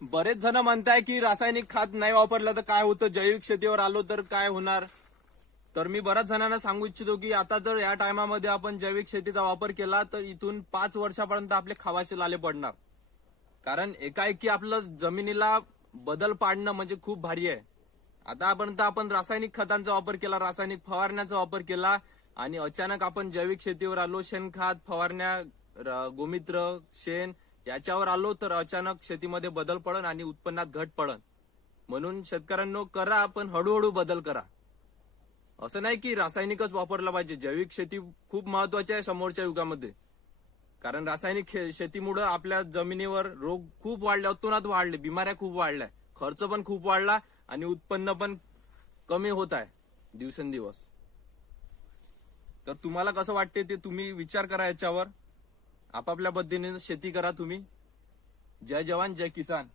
बरेच जण म्हणताय की रासायनिक खत नाही वापरलं तर काय होतं, जैविक शेतीवर आलो तर काय होणार. तर मी बऱ्याच जणांना सांगू इच्छितो की आता जर या टायमामध्ये आपण जैविक शेतीचा वापर केला तर इथून 5 वर्षापर्यंत आपले खावाचे लाले पडणार. कारण एकाएकी आपलं जमिनीला बदल पाडणं म्हणजे खूप भारी आहे. आतापर्यंत आपण रासायनिक खतांचा वापर केला, रासायनिक फवारण्याचा वापर केला आणि अचानक आपण जैविक शेतीवर आलो, शेणखत फवारण्या, गोमित्र, शेण याच्यावर आलो तर अचानक शेतीमध्ये बदल पडन आणि उत्पन्नात घट पडन. म्हणून शेतकऱ्यांनो करा, पण हळूहळू बदल करा. असं नाही की रासायनिकच वापरला पाहिजे. जैविक शेती खूप महत्वाची आहे समोरच्या युगामध्ये. कारण रासायनिक शेतीमुळे आपल्या जमिनीवर रोग खूप वाढले, अतोनात वाढले, बिमाऱ्या खूप वाढल्या, खर्च पण खूप वाढला आणि उत्पन्न पण कमी होत आहे दिवसेंदिवस. तर तुम्हाला कसं वाटते ते तुम्ही विचार करा याच्यावर. आपापल्या पद्धतीने शेती करा तुम्ही. जय जवान जय किसान.